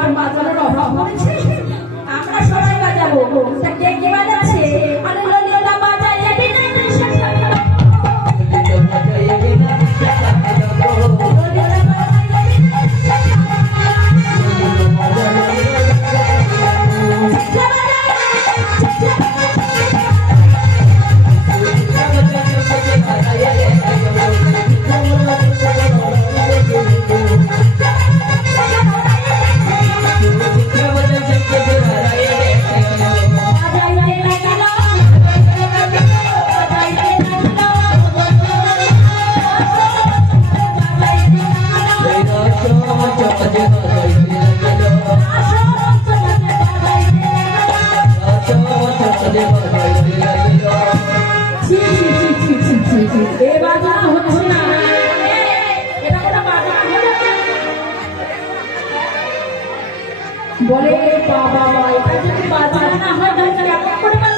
তোমার বাজানোর অভাব করেছে আমরা সবাই বাজাবো তা কে ছি ছি ছি ছি ছি ছি এ বাধা হচ্ছে না। এটা কোনো বলে, বাবা, এটা যদি বাধা না হয় তাহলে কেমন করে